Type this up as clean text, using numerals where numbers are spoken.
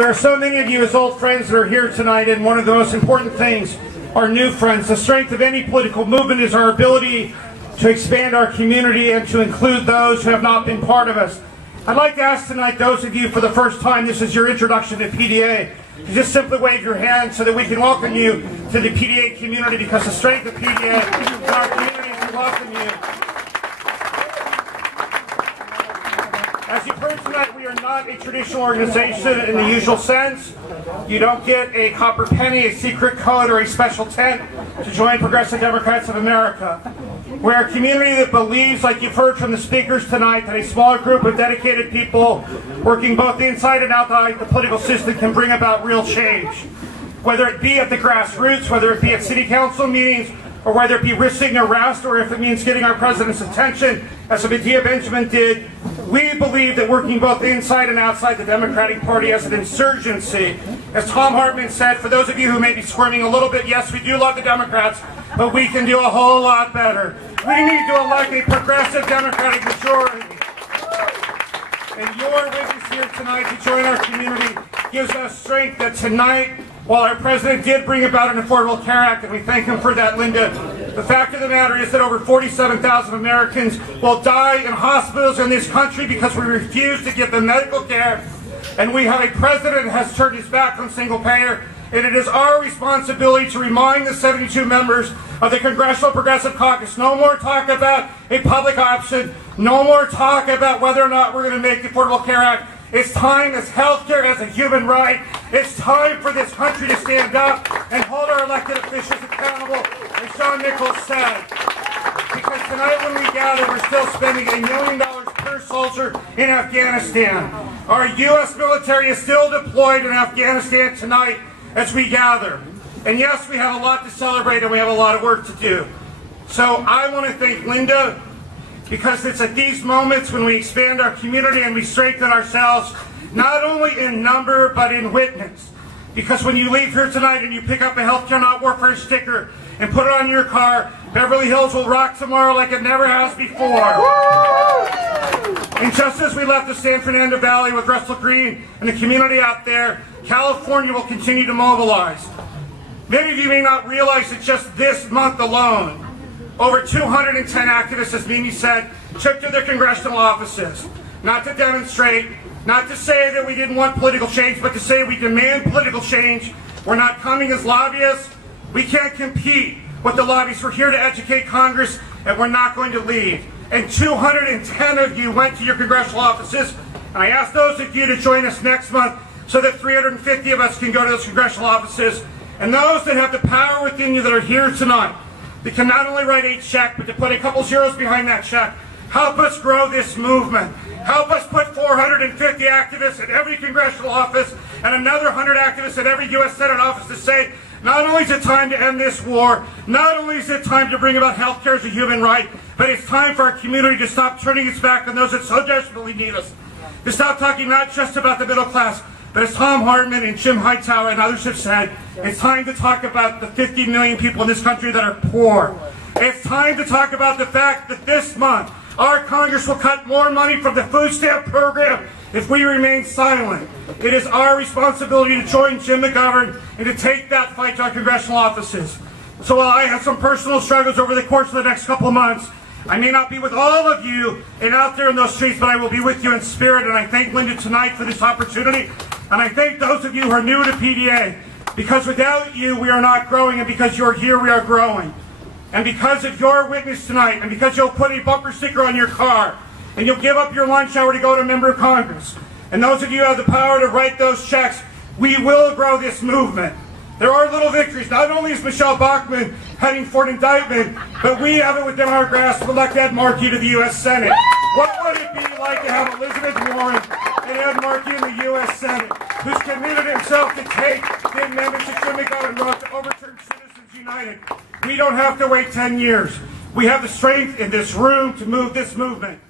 There are so many of you as old friends that are here tonight, and one of the most important things are new friends. The strength of any political movement is our ability to expand our community and to include those who have not been part of us. I'd like to ask tonight those of you for the first time, this is your introduction to PDA, to just simply wave your hand so that we can welcome you to the PDA community, because the strength of PDA in our community is to welcome you. As you've heard tonight, we are not a traditional organization in the usual sense. You don't get a copper penny, a secret code, or a special tent to join Progressive Democrats of America. We're a community that believes, like you've heard from the speakers tonight, that a small group of dedicated people working both inside and outside the political system can bring about real change. Whether it be at the grassroots, whether it be at city council meetings, or whether it be risking arrest, or if it means getting our president's attention, as Medea Benjamin did, we believe that working both inside and outside the Democratic Party as an insurgency, as Tom Hartman said, for those of you who may be squirming a little bit, yes, we do love the Democrats, but we can do a whole lot better. We need to elect a progressive Democratic majority. And your witness here tonight to join our community gives us strength that tonight, while our president did bring about an Affordable Care Act, and we thank him for that, Linda, the fact of the matter is that over 47,000 Americans will die in hospitals in this country because we refuse to give them medical care. And we have a president who has turned his back on single payer. And it is our responsibility to remind the 72 members of the Congressional Progressive Caucus, no more talk about a public option, no more talk about whether or not we're going to make the Affordable Care Act. It's time as healthcare as a human right. It's time for this country to stand up and hold our elected officials accountable, as Sean Nichols said. Because tonight when we gather, we're still spending $1 million per soldier in Afghanistan. Our U.S. military is still deployed in Afghanistan tonight as we gather. And yes, we have a lot to celebrate and we have a lot of work to do. So I want to thank Linda, because it's at these moments when we expand our community and we strengthen ourselves, not only in number, but in witness. Because when you leave here tonight and you pick up a Healthcare Not Warfare sticker and put it on your car, Beverly Hills will rock tomorrow like it never has before. And just as we left the San Fernando Valley with Russell Green and the community out there, California will continue to mobilize. Many of you may not realize that just this month alone, over 210 activists, as Mimi said, took to their congressional offices, not to demonstrate, not to say that we didn't want political change, but to say we demand political change. We're not coming as lobbyists. We can't compete with the lobbyists. We're here to educate Congress, and we're not going to leave. And 210 of you went to your congressional offices, and I ask those of you to join us next month so that 350 of us can go to those congressional offices. And those that have the power within you that are here tonight, that can not only write a check, but to put a couple zeros behind that check. Help us grow this movement. Help us put 450 activists at every congressional office and another 100 activists at every U.S. Senate office to say, not only is it time to end this war, not only is it time to bring about health care as a human right, but it's time for our community to stop turning its back on those that so desperately need us. To stop talking not just about the middle class, but as Tom Hartman and Jim Hightower and others have said, it's time to talk about the 50 million people in this country that are poor. It's time to talk about the fact that this month, our Congress will cut more money from the food stamp program if we remain silent. It is our responsibility to join Jim McGovern and to take that fight to our congressional offices. So while I have some personal struggles over the course of the next couple of months, I may not be with all of you and out there in those streets, but I will be with you in spirit. And I thank Linda tonight for this opportunity. And I thank those of you who are new to PDA, because without you, we are not growing, and because you're here, we are growing. And because of your witness tonight, and because you'll put a bumper sticker on your car, and you'll give up your lunch hour to go to a member of Congress, and those of you who have the power to write those checks, we will grow this movement. There are little victories. Not only is Michelle Bachmann heading for an indictment, but we have it within our grasp to elect Ed Markey to the U.S. Senate. What would it be like to have Elizabeth Warren and Ed Markey in the U.S. Senate, who's committed himself to take the amendments that Jim McGovern wrote to overturn Citizens United? We don't have to wait 10 years. We have the strength in this room to move this movement.